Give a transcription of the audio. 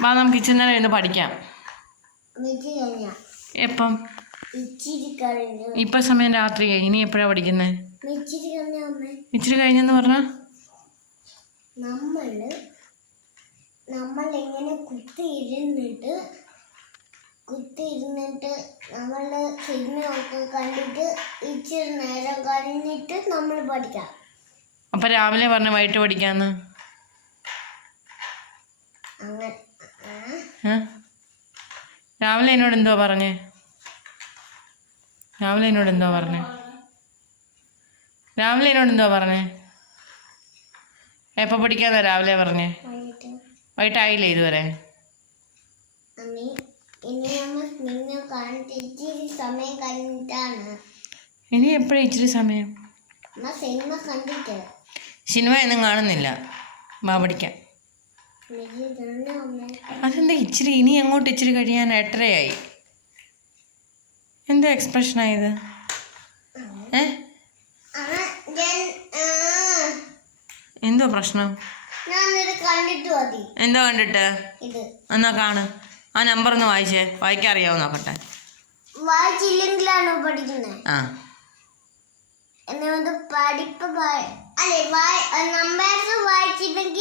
വാ നമുക്ക് ഇച്ചിരി നേരം ഇരുന്ന് പഠിക്കാം. എപ്പം? ഇപ്പൊ സമയം രാത്രി കഴിഞ്ഞ്. ഇനി എപ്പോഴാ പഠിക്കുന്നത്? ഇച്ചിരി കഴിഞ്ഞെന്ന് പറഞ്ഞ നമ്മൾ ഇങ്ങനെ കുത്തിയിരുന്നിട്ട് നമ്മള് സിനിമയൊക്കെ കണ്ടിട്ട് ഇച്ചിരി നേരം കഴിഞ്ഞിട്ട് നമ്മൾ പഠിക്കാം. അപ്പൊ രാവിലെ പറഞ്ഞ വൈകിട്ട് പഠിക്കാന്ന്. രാവിലെ എന്നോട് എന്തോ പറഞ്ഞേ? രാവിലെ എന്നോട് എന്തോ പറഞ്ഞേ? എപ്പോൾ പഠിക്കാന്നാ രാവിലെ പറഞ്ഞേ? വൈകിട്ടായില്ലേ ഇതുവരെ? ഇനി എപ്പോഴാ ഇച്ചിരി സമയം? സിനിമ ഒന്നും കാണുന്നില്ല. വാ പഠിക്കാം. അതെന്താ ഇച്ചിരി? ഇനി അങ്ങോട്ട് ഇച്ചിരി കഴിയാൻ 8:30 എന്താ എക്സ്പ്രഷനായത്? എന്തോ പ്രശ്നം? എന്തോ കണ്ടിട്ട്? എന്നാ കാണ്. ആ നമ്പർ ഒന്ന് വായിച്ചേ. വായിക്കാൻ അറിയാവോ നോക്കട്ടെ. വായിച്ചില്ലെങ്കിലാണോ പഠിക്കുന്നത്? ആ പഠിപ്പ് നമ്പേഴ്സ് വായിച്ചില്ലെങ്കിൽ